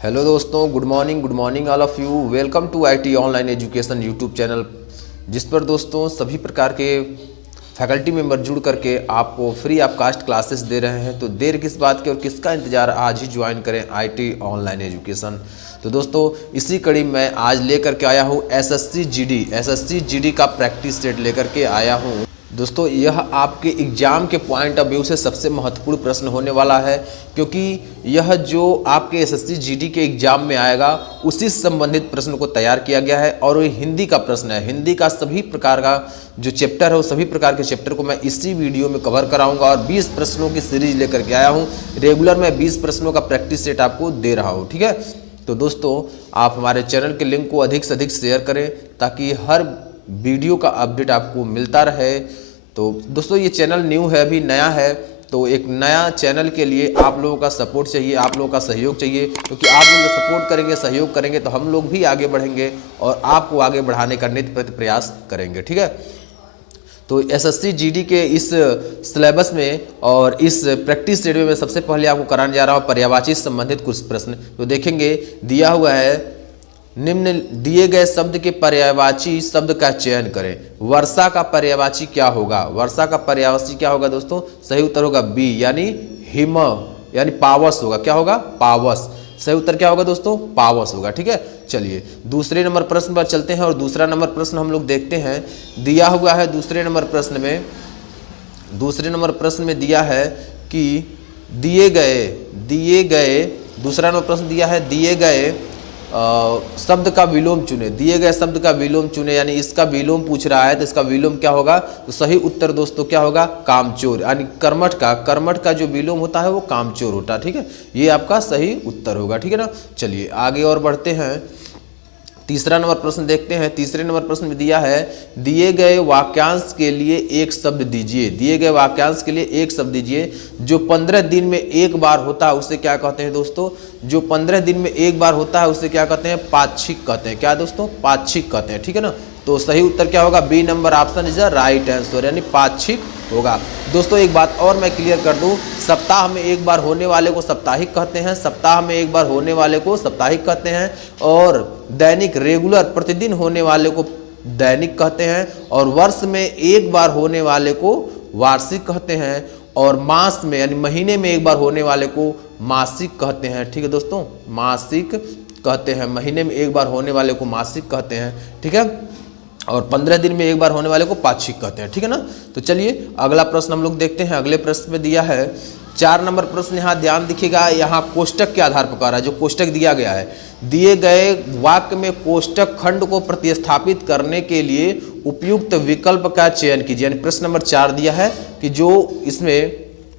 Hello दोस्तों, good morning all of you. Welcome to IT online education YouTube channel, जिस पर दोस्तों सभी प्रकार के फैकल्टी मेंबर जुड़ करके आपको फ्री ऑफ कास्ट क्लासेस दे रहे हैं। तो देर किस बात की और किसका इंतजार, आज ही ज्वाइन करें आईटी ऑनलाइन एजुकेशन। तो दोस्तों इसी कड़ी मैं आज लेकर के आया हूँ एसएससी जीडी का प्रैक्टिस सेट लेकर के आया हूँ। दोस्तों यह आपके एग्ज़ाम के पॉइंट ऑफ व्यू से सबसे महत्वपूर्ण प्रश्न होने वाला है, क्योंकि यह जो आपके एसएससी जीडी के एग्ज़ाम में आएगा उसी से संबंधित प्रश्न को तैयार किया गया है। और ये हिंदी का प्रश्न है। हिंदी का सभी प्रकार का जो चैप्टर है वो सभी प्रकार के चैप्टर को मैं इसी वीडियो में कवर कराऊंगा और 20 प्रश्नों की सीरीज लेकर के आया हूँ। रेगुलर मैं 20 प्रश्नों का प्रैक्टिस सेट आपको दे रहा हूँ, ठीक है। तो दोस्तों आप हमारे चैनल के लिंक को अधिक से अधिक शेयर करें ताकि हर वीडियो का अपडेट आपको मिलता रहे। तो दोस्तों ये चैनल न्यू है, अभी नया है, तो एक नया चैनल के लिए आप लोगों का सपोर्ट चाहिए, आप लोगों का सहयोग चाहिए, क्योंकि आप लोग सपोर्ट करेंगे, सहयोग करेंगे तो हम लोग भी आगे बढ़ेंगे और आपको आगे बढ़ाने का नित्य प्रति प्रयास करेंगे, ठीक है। तो एसएससी जीडी के इस सिलेबस में और इस प्रैक्टिस सेट में मैं सबसे पहले आपको कराने जा रहा हूँ पर्यायवाची से संबंधित कुछ प्रश्न। तो देखेंगे दिया हुआ है, निम्न दिए गए शब्द के पर्यायवाची शब्द का चयन करें। वर्षा का पर्यायवाची क्या होगा? वर्षा का पर्यायवाची क्या होगा दोस्तों? सही उत्तर होगा बी, यानी हिम, यानी पावस होगा। क्या होगा? पावस। सही उत्तर क्या होगा दोस्तों? पावस होगा, ठीक है। चलिए दूसरे नंबर प्रश्न पर चलते हैं और दूसरा नंबर प्रश्न हम लोग देखते हैं। दिया हुआ है दूसरे नंबर प्रश्न में दिया है कि दिए गए दूसरा नंबर प्रश्न दिया है, दिए गए शब्द का विलोम चुने। दिए गए शब्द का विलोम चुने, यानी इसका विलोम पूछ रहा है तो इसका विलोम क्या होगा? तो सही उत्तर दोस्तों क्या होगा? कामचोर, यानी कर्मठ का जो विलोम होता है वो कामचोर होता है, ठीक है। ये आपका सही उत्तर होगा, ठीक है ना। चलिए आगे और बढ़ते हैं। तीसरा नंबर प्रश्न देखते हैं। तीसरे नंबर प्रश्न में दिया है, दिए गए वाक्यांश के लिए एक शब्द दीजिए। दिए गए वाक्यांश के लिए एक शब्द दीजिए। जो 15 दिन में एक बार होता है उसे क्या कहते हैं दोस्तों? जो 15 दिन में एक बार होता है उसे क्या कहते हैं? पाक्षिक कहते हैं। क्या दोस्तों? पाक्षिक कहते हैं, ठीक है ना। तो सही उत्तर क्या होगा? B number option is the right answer, यानी पाक्षिक होगा। दोस्तों एक बात और मैं क्लियर कर दूं, सप्ताह में एक बार होने वाले को साप्ताहिक कहते हैं, सप्ताह में एक बार होने वाले को साप्ताहिक कहते हैं, और दैनिक रेगुलर प्रतिदिन होने वाले को दैनिक कहते हैं, और वर्ष में एक बार होने वाले को वार्षिक कहते हैं, और मास में यानी महीने में एक बार होने वाले को मासिक कहते हैं, ठीक है दोस्तों। मासिक कहते हैं, महीने में एक बार होने वाले को मासिक कहते हैं, ठीक है। और 15 दिन में एक बार होने वाले को पाक्षिक कहते हैं, ठीक है ना। तो चलिए अगला प्रश्न हम लोग देखते हैं। अगले प्रश्न में दिया है 4 नंबर प्रश्न। यहाँ ध्यान दिखिएगा, यहाँ कोष्टक के आधार पर कर रहा है। जो कोष्टक दिया गया है, दिए गए वाक्य में कोष्टक खंड को प्रतिस्थापित करने के लिए उपयुक्त विकल्प का चयन कीजिए। यानी प्रश्न नंबर 4 दिया है कि जो इसमें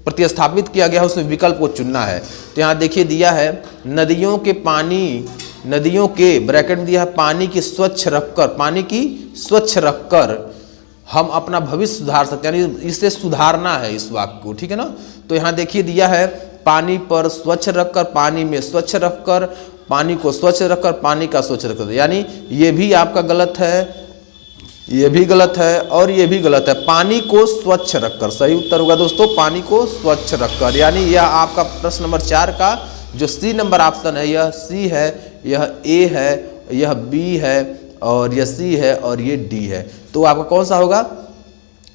प्रतिस्थापित किया गया है उसमें विकल्प को चुनना है। तो यहाँ देखिए दिया है, नदियों के ब्रैकेट में दिया है, पानी की स्वच्छ रखकर हम अपना भविष्य सुधार सकते हैं, यानी इसे सुधारना है इस वाक्य को, ठीक है ना। तो यहाँ देखिए दिया है, पानी पर स्वच्छ रखकर, पानी में स्वच्छ रखकर, पानी को स्वच्छ रखकर, पानी का स्वच्छ रखकर, यानी ये भी आपका गलत है, ये भी गलत है और ये भी गलत है। पानी को स्वच्छ रखकर सही उत्तर होगा दोस्तों, पानी को स्वच्छ रखकर। यानी यह आपका प्रश्न नंबर 4 का जो सी नंबर ऑप्शन है, यह सी है, यह ए है, यह बी है, और यह सी है, और ये डी है। तो आपका कौन सा होगा?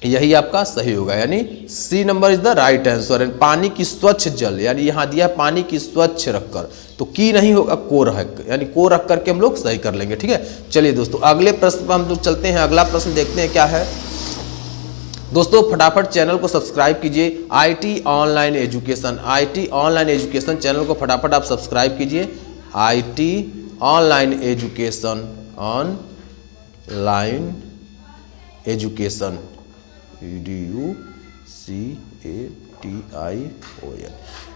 यही आपका सही होगा, यानी C number is the right answer. पानी की स्वच्छ जल, यानी यहाँ दिया पानी की स्वच्छ रखकर, तो की नहीं होगा, को रख, यानी को रख करके हम लोग सही कर लेंगे, ठीक है। चलिए दोस्तों अगले प्रश्न पर हम लोग चलते हैं। अगला प्रश्न देखते हैं क्या है दोस्तों। फटाफट चैनल को सब्सक्राइब कीजिए, आईटी ऑनलाइन एजुकेशन चैनल को फटाफट आप सब्सक्राइब कीजिए। आईटी ऑनलाइन एजुकेशन EDUCATION,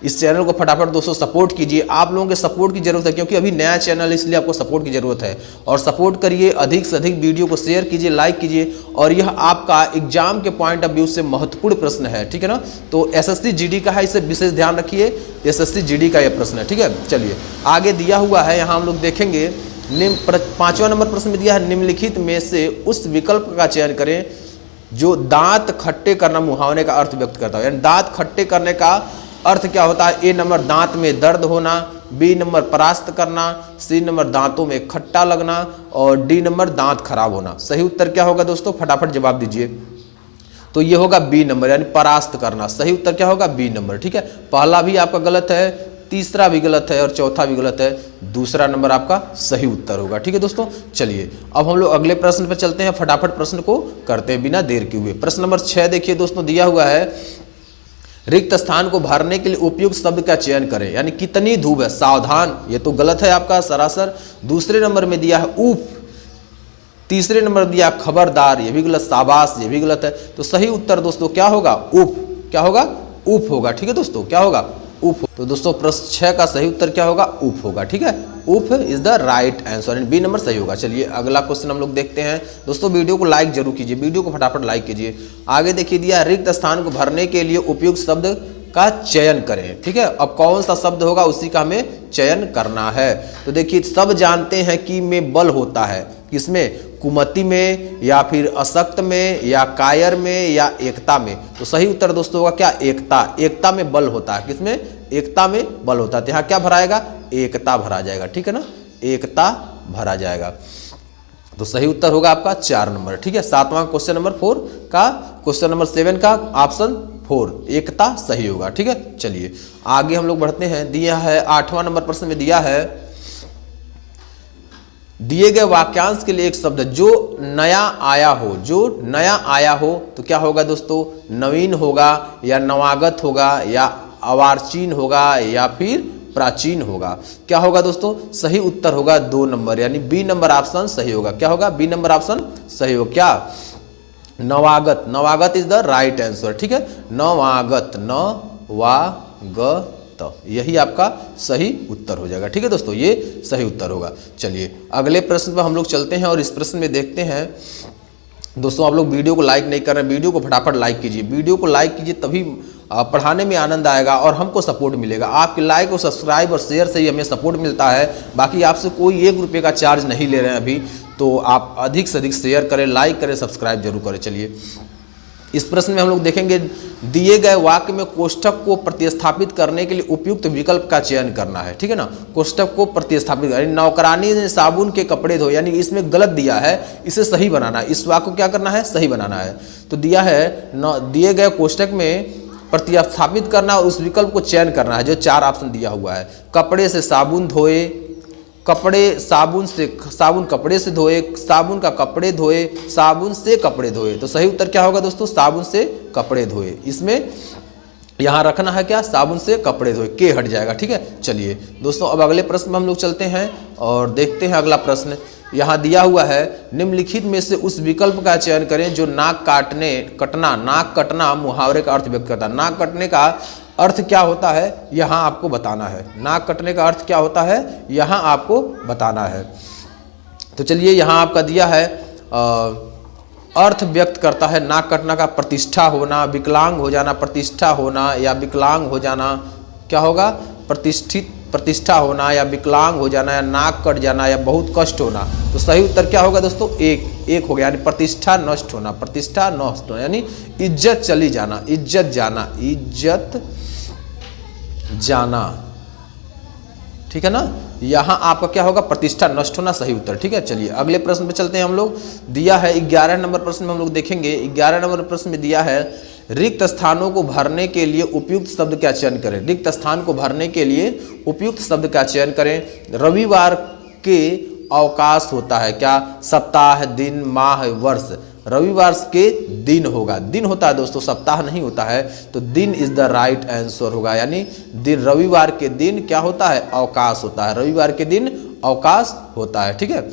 इस चैनल को फटाफट दोस्तों सपोर्ट कीजिए। आप लोगों के सपोर्ट की जरूरत है, क्योंकि अभी नया चैनल है, इसलिए आपको सपोर्ट की जरूरत है। और सपोर्ट करिए, अधिक से अधिक वीडियो को शेयर कीजिए, लाइक कीजिए। और यह आपका एग्जाम के पॉइंट ऑफ व्यू से महत्वपूर्ण प्रश्न है, ठीक है ना। तो एसएससी जीडी का है, इसे विशेष ध्यान रखिए, एसएससी जीडी का यह प्रश्न है, ठीक है। चलिए आगे दिया हुआ है, यहाँ हम लोग देखेंगे 5वां नंबर प्रश्न में दिया है, निम्नलिखित में से उस विकल्प का चयन करें जो दांत खट्टे करना मुहावरे का अर्थ व्यक्त करता है। यानी दांत खट्टे करने का अर्थ क्या होता है? ए नंबर दांत में दर्द होना, बी नंबर परास्त करना, सी नंबर दांतों में खट्टा लगना और डी नंबर दांत खराब होना। सही उत्तर क्या होगा दोस्तों, फटाफट जवाब दीजिए। तो ये होगा बी नंबर यानी परास्त करना। सही उत्तर क्या होगा, बी नंबर। ठीक है, पहला भी आपका गलत है, तीसरा भी गलत है और चौथा भी गलत है, दूसरा नंबर आपका सही उत्तर होगा। ठीक है दोस्तों, चलिए अब हम लोग अगले प्रश्न पर चलते हैं, फटाफट प्रश्न को करते हैं बिना देर के हुए। प्रश्न नंबर 6 देखिए दोस्तों, दिया हुआ है रिक्त स्थान को भरने के लिए उपयुक्त शब्द का चयन करें, यानी कितनी धूप है, सावधान, ये तो गलत है आपका सरासर। दूसरे नंबर में दिया है ऊप, तीसरे नंबर दिया खबरदार, ये भी गलत, शाबाश, ये भी गलत है। तो सही उत्तर दोस्तों क्या होगा, ऊप। क्या होगा, ऊप होगा। ठीक है दोस्तों, क्या होगा, ऊप। तो दोस्तों प्रश्न 6 का सही उत्तर क्या होगा, ऊप होगा। ठीक है, ऊप is the right answer, B number सही होगा। चलिए अगला क्वेश्चन हम लोग देखते हैं। दोस्तों वीडियो को लाइक जरूर कीजिए, वीडियो को फटाफट लाइक कीजिए। आगे देखिए दिया रिक्त स्थान को भरने के लिए उपयुक्त शब्द का चयन करें। ठीक है, अब कौन सा शब्द होगा उसी का हमें चयन करना है। तो देखिए सब जानते हैं कि में बल होता है, किसमें, कुमति में या फिर अशक्त में या कायर में या एकता में। तो सही उत्तर दोस्तों होगा क्या, एकता। एकता में बल होता है, किसमें, एकता में बल होता है। तो यहाँ क्या भराएगा, एकता भरा जाएगा। ठीक है ना, एकता भरा जाएगा। तो सही उत्तर होगा आपका 4 नंबर। ठीक है, 7वां क्वेश्चन नंबर 4 का, क्वेश्चन नंबर 7 का ऑप्शन 4 एकता सही होगा। ठीक है, चलिए आगे हम लोग बढ़ते हैं। दिया है 8वां नंबर प्रश्न में दिया है दिए गए वाक्यांश के लिए एक शब्द जो नया आया हो, जो नया आया हो। तो क्या होगा दोस्तों, नवीन होगा या नवागत होगा या अवार्चीन होगा या फिर प्राचीन होगा। क्या होगा दोस्तों, सही उत्तर होगा 2 नंबर यानी बी नंबर ऑप्शन सही होगा। क्या होगा, बी नंबर ऑप्शन सही होगा। क्या, नवागत। नवागत इज द राइट आंसर। ठीक है, नवागत, नवागत, यही आपका सही उत्तर हो जाएगा। ठीक है दोस्तों, ये सही उत्तर होगा। चलिए अगले प्रश्न पर हम लोग चलते हैं और इस प्रश्न में देखते हैं। दोस्तों आप लोग वीडियो को लाइक नहीं कर रहे हैं, वीडियो को फटाफट लाइक कीजिए। वीडियो को लाइक कीजिए तभी पढ़ाने में आनंद आएगा और हमको सपोर्ट मिलेगा। आपके लाइक और सब्सक्राइब और शेयर से ही हमें सपोर्ट मिलता है। बाकी आपसे कोई 1 रुपये का चार्ज नहीं ले रहे हैं अभी। तो आप अधिक से अधिक शेयर करें, लाइक करें, सब्सक्राइब जरूर करें। चलिए इस प्रश्न में हम लोग देखेंगे दिए गए वाक्य में कोष्ठक को प्रतिस्थापित करने के लिए उपयुक्त विकल्प का चयन करना है। ठीक है ना, कोष्ठक को प्रतिस्थापित, यानी नौकरानी ने साबुन के कपड़े धोए, यानी इसमें गलत दिया है, इसे सही बनाना है। इस वाक्य को क्या करना है, सही बनाना है। तो दिया है दिए गए कोष्ठक में प्रतिस्थापित करना और उस विकल्प को चयन करना है जो 4 ऑप्शन दिया हुआ है। कपड़े से साबुन धोए, कपड़े साबुन कपड़े से धोए, साबुन का कपड़े धोए, साबुन से कपड़े धोए। तो सही उत्तर क्या होगा दोस्तों, साबुन से कपड़े धोए। इसमें यहां रखना है क्या, साबुन से कपड़े धोए, के हट जाएगा। ठीक है, चलिए दोस्तों अब अगले प्रश्न में हम लोग चलते हैं और देखते हैं अगला प्रश्न। यहाँ दिया हुआ है निम्नलिखित में से उस विकल्प का चयन करें जो नाक कटना मुहावरे का अर्थ व्यक्त करता है। नाक कटने का अर्थ क्या होता है यहाँ आपको बताना है। नाक कटने का अर्थ क्या होता है यहाँ आपको बताना है। तो चलिए यहाँ आपका दिया है अर्थ व्यक्त करता है नाक कटना का, प्रतिष्ठा होना, विकलांग हो जाना, प्रतिष्ठा होना या विकलांग हो जाना। क्या होगा, प्रतिष्ठा होना या विकलांग हो जाना या नाक कट जाना या बहुत कष्ट होना। तो सही उत्तर क्या होगा दोस्तों, एक हो गया, यानी प्रतिष्ठा नष्ट होना, प्रतिष्ठा नष्ट होना यानी इज्जत चली जाना, इज्जत जाना। ठीक है ना, यहां आपका क्या होगा, प्रतिष्ठा नष्ट होना सही उत्तर। ठीक है, चलिए अगले प्रश्न पे चलते हैं हम लोग। दिया है 11 नंबर प्रश्न में हम लोग देखेंगे। 11 नंबर प्रश्न में दिया है रिक्त स्थानों को भरने के लिए उपयुक्त शब्द का चयन करें। रिक्त स्थान को भरने के लिए उपयुक्त शब्द का चयन करें। रविवार के अवकाश होता है, क्या, सप्ताह, दिन, माह, वर्ष। रविवार के दिन होगा, दिन होता है दोस्तों, सप्ताह नहीं होता है। तो दिन इज द राइट आंसर होगा, यानी दिन, रविवार के दिन क्या होता है, अवकाश होता है। रविवार के दिन अवकाश होता है। ठीक है,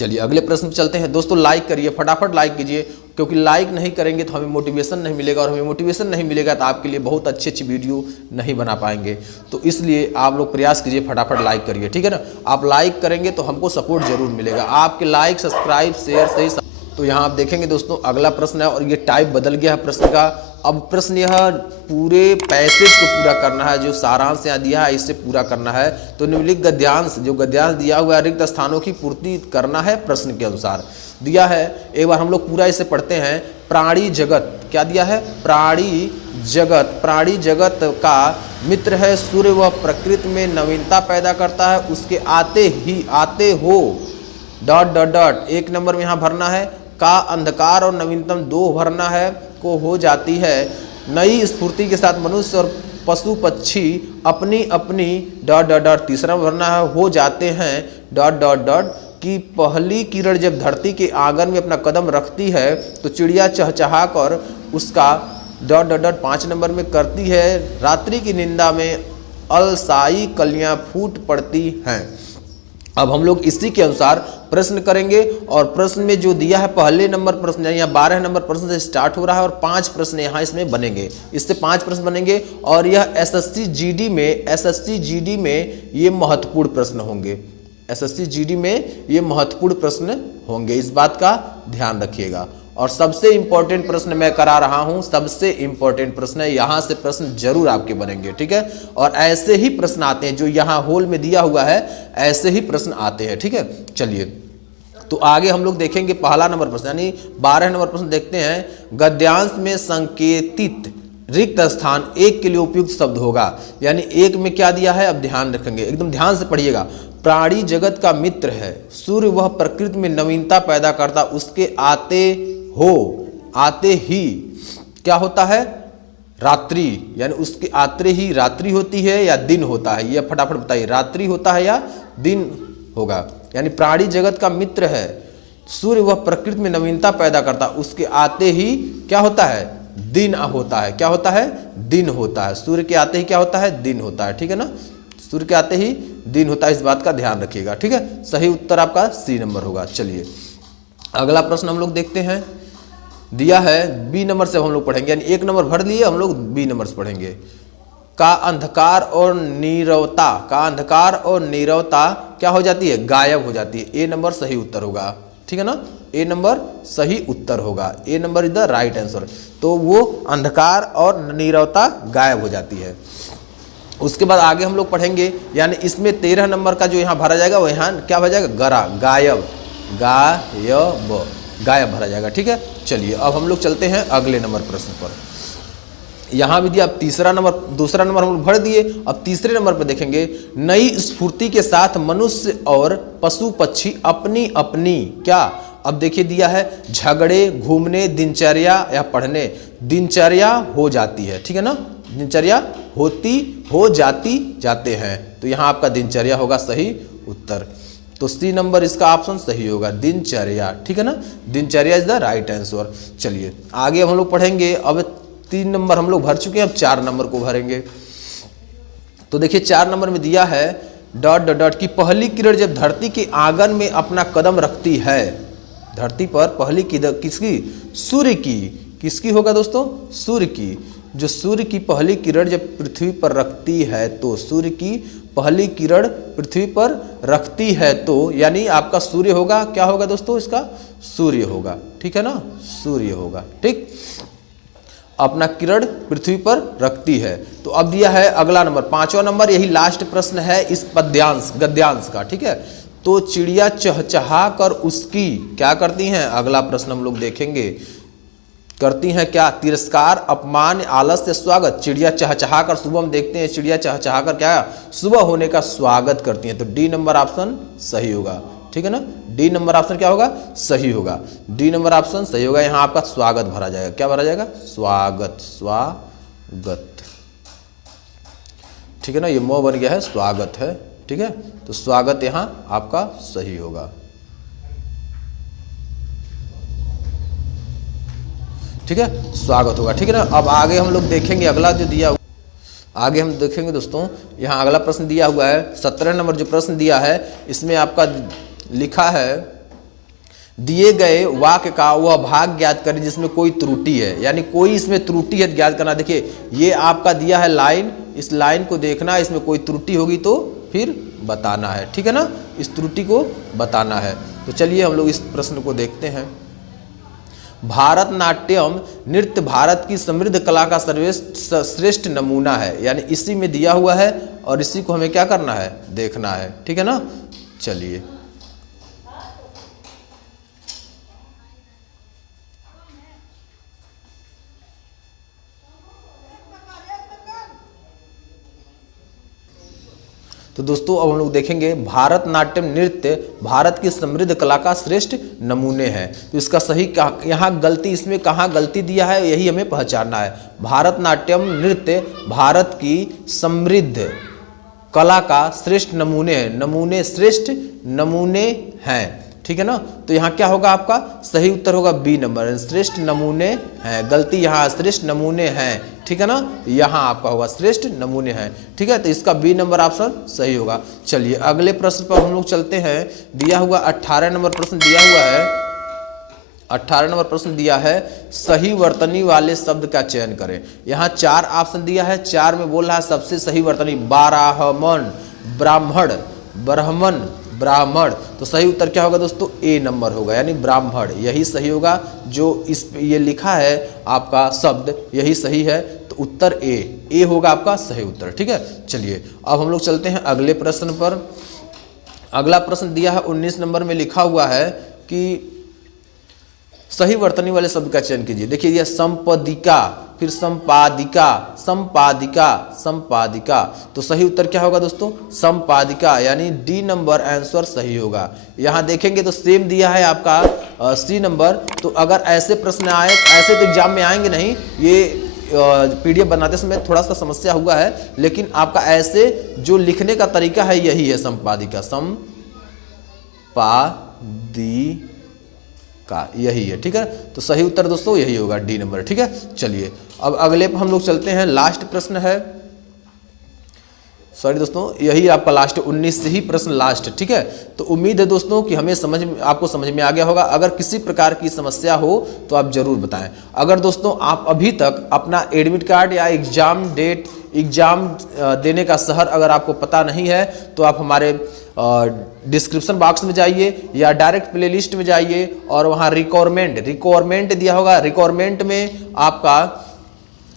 चलिए अगले प्रश्न पे चलते हैं। दोस्तों लाइक करिए, फटाफट लाइक कीजिए, क्योंकि लाइक नहीं करेंगे तो हमें मोटिवेशन नहीं मिलेगा और हमें मोटिवेशन नहीं मिलेगा तो आपके लिए बहुत अच्छी अच्छी वीडियो नहीं बना पाएंगे। तो इसलिए आप लोग प्रयास कीजिए, फटाफट लाइक करिए। ठीक है ना, आप लाइक करेंगे तो हमको सपोर्ट जरूर मिलेगा। आपके लाइक, सब्सक्राइब, शेयर से ही। तो यहाँ आप देखेंगे दोस्तों अगला प्रश्न है और ये टाइप बदल गया है प्रश्न का। अब प्रश्न यह पूरे पैसेज को पूरा करना है, जो सारांश यहाँ दिया है इससे पूरा करना है। तो निम्नलिखित गद्यांश, जो गद्यांश दिया हुआ है, रिक्त स्थानों की पूर्ति करना है प्रश्न के अनुसार दिया है। एक बार हम लोग पूरा इसे पढ़ते हैं। प्राणी जगत, क्या दिया है, प्राणी जगत, प्राणी जगत का मित्र है सूर्य, वह प्रकृति में नवीनता पैदा करता है, उसके आते हो डॉट डॉट डॉट, एक नंबर में यहाँ भरना है, का अंधकार और नवीनतम दो भरना है, को हो जाती है नई स्फूर्ति के साथ मनुष्य और पशु पक्षी अपनी अपनी डॉट डॉट डॉट, तीसरा भरना है, हो जाते हैं डॉट डॉट डॉट, कि पहली किरण जब धरती के आंगन में अपना कदम रखती है तो चिड़िया चहचहा कर उसका डॉट डॉट डॉट 5 नंबर में करती है, रात्रि की निंदा में अलसाई कलियां फूट पड़ती हैं। अब हम लोग इसी के अनुसार प्रश्न करेंगे और प्रश्न में जो दिया है पहले नंबर प्रश्न यानी 12 नंबर प्रश्न से स्टार्ट हो रहा है और 5 प्रश्न यहाँ इसमें बनेंगे, इससे 5 प्रश्न बनेंगे और यह एसएससी जीडी में ये महत्वपूर्ण प्रश्न होंगे, एसएससी जीडी में ये महत्वपूर्ण प्रश्न होंगे, इस बात का ध्यान रखिएगा। और सबसे इंपॉर्टेंट प्रश्न मैं करा रहा हूं, सबसे इंपॉर्टेंट प्रश्न है, यहां से प्रश्न जरूर आपके बनेंगे, ठीक है। और ऐसे ही प्रश्न आते हैं जो यहां होल में दिया हुआ है, ऐसे ही प्रश्न आते हैं, ठीक है। चलिए तो आगे हम लोग देखेंगे पहला नंबर प्रश्न यानी 12 नंबर प्रश्न देखते हैं। गद्यांश में संकेतित रिक्त स्थान एक के लिए उपयुक्त शब्द होगा, यानी एक में क्या दिया है, अब ध्यान रखेंगे, एकदम ध्यान से पढ़िएगा। प्राणी जगत का मित्र है सूर्य, वह प्रकृति में नवीनता पैदा करता, उसके आते ही क्या होता है, रात्रि, यानी उसके आते ही रात्रि होती है या दिन होता है, यह फटाफट बताइए, रात्रि होता है या दिन होगा। यानी प्राणी जगत का मित्र है सूर्य, वह प्रकृति में नवीनता पैदा करता, उसके आते ही क्या होता है, दिन होता है, क्या होता है, दिन होता है, सूर्य के आते ही क्या होता है, दिन होता है, ठीक है ना, सूर्य के आते ही दिन होता है, इस बात का ध्यान रखिएगा, ठीक है। सही उत्तर आपका सी नंबर होगा। चलिए अगला प्रश्न हम लोग देखते हैं, दिया है बी नंबर से हम लोग पढ़ेंगे, यानी 1 नंबर भर लिए, हम लोग बी नंबर से पढ़ेंगे। का अंधकार और नीरवता क्या हो जाती है, गायब हो जाती है, ए नंबर सही उत्तर होगा, ठीक है ना, ए नंबर सही उत्तर होगा, A number is the right answer. तो वो अंधकार और नीरवता गायब हो जाती है। उसके बाद आगे हम लोग पढ़ेंगे, यानी इसमें 13 नंबर का जो यहाँ भरा जाएगा वो यहाँ क्या भरा जाएगा, गायब भरा जाएगा, ठीक है। चलिए अब हम लोग चलते हैं अगले नंबर प्रश्न पर। यहाँ भी दिया, अब दूसरा नंबर हम लोग भर दिए, अब तीसरे नंबर पर देखेंगे। नई स्फूर्ति के साथ मनुष्य और पशु पक्षी अपनी अपनी क्या, अब देखिए दिया है झगड़े, घूमने, दिनचर्या या पढ़ने, दिनचर्या हो जाती है, ठीक है ना, दिनचर्या हो जाते हैं, तो यहाँ आपका दिनचर्या होगा सही उत्तर। तो सी नंबर इसका ऑप्शन सही होगा, दिनचर्या, ठीक है ना, दिनचर्या इज द राइट आंसर। चलिए आगे हम लोग पढ़ेंगे, अब 3 नंबर हम लोग भर चुके हैं, अब 4 नंबर को भरेंगे। तो देखिए 4 नंबर में दिया है डॉट डॉट डॉट की पहली किरण जब धरती के आंगन में अपना कदम रखती है, धरती पर पहली किरण किसकी, सूर्य की, किसकी होगा दोस्तों, सूर्य की, जो सूर्य की पहली किरण जब पृथ्वी पर रखती है, तो सूर्य की पहली किरण पृथ्वी पर रखती है, तो यानी आपका सूर्य होगा, क्या होगा दोस्तों, इसका सूर्य होगा, ठीक है ना, सूर्य होगा, ठीक, अपना किरण पृथ्वी पर रखती है। तो अब दिया है अगला नंबर 5वां नंबर, यही लास्ट प्रश्न है इस गद्यांश का, ठीक है। तो चिड़िया चहचहा कर उसकी क्या करती हैं, अगला प्रश्न हम लोग देखेंगे, करती हैं क्या, तिरस्कार, अपमान, आलस्य, स्वागत। चिड़िया चहचहा कर, सुबह हम देखते हैं चिड़िया चहचहा कर क्या, सुबह होने का स्वागत करती हैं, तो डी नंबर ऑप्शन सही होगा, ठीक है ना, डी नंबर ऑप्शन क्या होगा, सही होगा, डी नंबर ऑप्शन सही होगा। यहाँ आपका स्वागत भरा जाएगा, क्या भरा जाएगा, स्वागत, ठीक है ना, ये मो बन गया है, स्वागत है, ठीक है, तो स्वागत यहाँ आपका सही होगा, ठीक है, स्वागत होगा, ठीक है ना। अब आगे हम लोग देखेंगे अगला जो दिया, आगे हम देखेंगे दोस्तों, यहाँ अगला प्रश्न दिया हुआ है 17 नंबर जो प्रश्न दिया है, इसमें आपका लिखा है दिए गए वाक्य का वह भाग ज्ञात करें जिसमें कोई त्रुटि है, यानी कोई इसमें त्रुटि है ज्ञात करना। देखिए ये आपका दिया है लाइन, इस लाइन को देखना, इसमें कोई त्रुटि होगी तो फिर बताना है, ठीक है ना, इस त्रुटि को बताना है। तो चलिए हम लोग इस प्रश्न को देखते हैं। भारतनाट्यम नृत्य भारत की समृद्ध कला का श्रेष्ठ नमूना है, यानी इसी में दिया हुआ है और इसी को हमें क्या करना है, देखना है, ठीक है ना। चलिए तो दोस्तों अब हम लोग देखेंगे भारतनाट्यम नृत्य भारत की समृद्ध कला का श्रेष्ठ नमूने हैं। तो इसका सही यहाँ गलती, इसमें कहाँ गलती दिया है यही हमें पहचानना है। भारतनाट्यम नृत्य भारत की समृद्ध कला का श्रेष्ठ नमूने हैं, नमूने श्रेष्ठ नमूने हैं, ठीक है ना। तो यहाँ क्या होगा, आपका सही उत्तर होगा बी नंबर, श्रेष्ठ नमूने हैं। गलती यहाँ श्रेष्ठ नमूने हैं, ठीक है ना, यहाँ आपका होगा श्रेष्ठ नमूने हैं, ठीक है। तो इसका बी नंबर ऑप्शन सही होगा। चलिए अगले प्रश्न पर हम लोग चलते हैं। दिया हुआ 18 नंबर प्रश्न दिया हुआ है, 18 नंबर प्रश्न दिया है, सही वर्तनी वाले शब्द का चयन करें। यहाँ 4 ऑप्शन दिया है, 4 में बोल रहा है सबसे सही वर्तनी बाराहमण, ब्राह्मण, ब्राह्मण, ब्राह्मण। तो सही उत्तर क्या होगा दोस्तों, ए नंबर होगा, यानी ब्राह्मण, यही सही होगा। जो इस ये लिखा है आपका शब्द यही सही है, तो उत्तर ए होगा आपका सही उत्तर, ठीक है। चलिए अब हम लोग चलते हैं अगले प्रश्न पर। अगला प्रश्न दिया है 19 नंबर में, लिखा हुआ है कि सही वर्तनी वाले शब्द का चयन कीजिए। देखिए यह संपदिका, फिर संपादिका, संपादिका, संपादिका। तो सही उत्तर क्या होगा दोस्तों, संपादिका, यानी डी नंबर आंसर सही होगा। यहाँ देखेंगे तो सेम दिया है आपका सी नंबर। तो अगर ऐसे प्रश्न आए, ऐसे तो एग्जाम में आएंगे नहीं, ये पीडीएफ बनाते समय थोड़ा सा समस्या हुआ है, लेकिन आपका ऐसे जो लिखने का तरीका है यही है, संपादिका, संपादिका, यही है, ठीक है। तो सही उत्तर दोस्तों यही होगा, डी नंबर, ठीक है। चलिए अब अगले पर हम लोग चलते हैं। लास्ट प्रश्न है, सॉरी दोस्तों, यही आपका लास्ट 19 से ही प्रश्न लास्ट, ठीक है। तो उम्मीद है दोस्तों कि हमें आपको समझ में आ गया होगा। अगर किसी प्रकार की समस्या हो तो आप जरूर बताएं। अगर दोस्तों आप अभी तक अपना एडमिट कार्ड या एग्जाम डेट, एग्जाम देने का शहर अगर आपको पता नहीं है, तो आप हमारे डिस्क्रिप्शन बॉक्स में जाइए या डायरेक्ट प्लेलिस्ट में जाइए और वहाँ रिक्वायरमेंट दिया होगा। रिक्वायरमेंट में आपका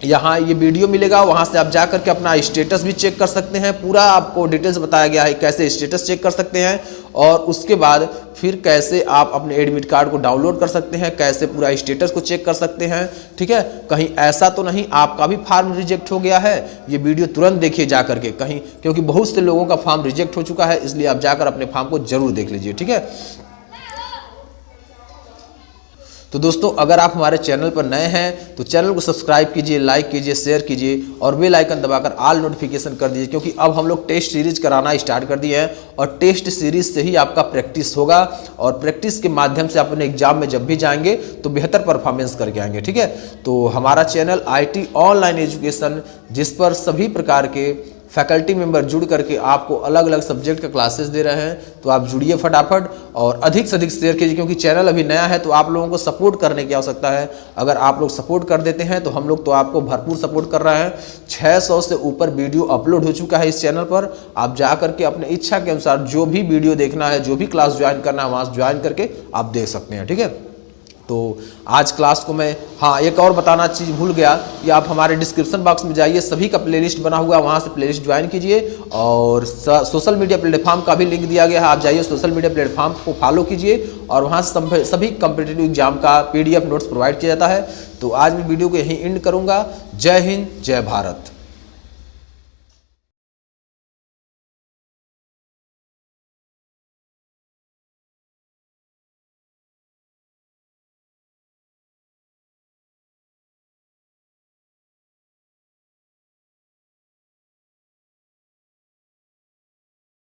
यहाँ ये वीडियो मिलेगा, वहाँ से आप जा करके अपना स्टेटस भी चेक कर सकते हैं। पूरा आपको डिटेल्स बताया गया है कैसे स्टेटस चेक कर सकते हैं, और उसके बाद फिर कैसे आप अपने एडमिट कार्ड को डाउनलोड कर सकते हैं, कैसे पूरा स्टेटस को चेक कर सकते हैं, ठीक है। कहीं ऐसा तो नहीं आपका भी फॉर्म रिजेक्ट हो गया है, ये वीडियो तुरंत देखिए जा करके कहीं, क्योंकि बहुत से लोगों का फॉर्म रिजेक्ट हो चुका है, इसलिए आप जाकर अपने फॉर्म को जरूर देख लीजिए, ठीक है। तो दोस्तों अगर आप हमारे चैनल पर नए हैं तो चैनल को सब्सक्राइब कीजिए, लाइक कीजिए, शेयर कीजिए और बेल आइकन दबाकर ऑल नोटिफिकेशन कर दीजिए, क्योंकि अब हम लोग टेस्ट सीरीज कराना स्टार्ट कर दिए हैं और टेस्ट सीरीज से ही आपका प्रैक्टिस होगा, और प्रैक्टिस के माध्यम से आप अपने एग्जाम में जब भी जाएंगे तो बेहतर परफॉर्मेंस करके आएंगे, ठीक है। तो हमारा चैनल IT ऑनलाइन एजुकेशन, जिस पर सभी प्रकार के फैकल्टी मेंबर जुड़ करके आपको अलग अलग सब्जेक्ट का क्लासेस दे रहे हैं, तो आप जुड़िए फटाफट और अधिक से अधिक शेयर कीजिए, क्योंकि चैनल अभी नया है तो आप लोगों को सपोर्ट करने की आवश्यकता है। अगर आप लोग सपोर्ट कर देते हैं तो हम लोग तो आपको भरपूर सपोर्ट कर रहे हैं। 600 से ऊपर वीडियो अपलोड हो चुका है इस चैनल पर। आप जा करके अपने इच्छा के अनुसार जो भी वीडियो देखना है, जो भी क्लास ज्वाइन करना है, वहाँ ज्वाइन करके आप देख सकते हैं, ठीक है। तो आज क्लास को मैं, हाँ एक और बताना चीज़ भूल गया कि आप हमारे डिस्क्रिप्शन बॉक्स में जाइए, सभी का प्लेलिस्ट बना हुआ है, वहाँ से प्लेलिस्ट ज्वाइन कीजिए, और सोशल मीडिया प्लेटफॉर्म का भी लिंक दिया गया है, आप जाइए सोशल मीडिया प्लेटफॉर्म को फॉलो कीजिए, और वहाँ से सभी कॉम्पिटिटिव एग्जाम का PDF नोट्स प्रोवाइड किया जाता है। तो आज मैं वीडियो को यहीं एंड करूँगा। जय हिंद, जय भारत।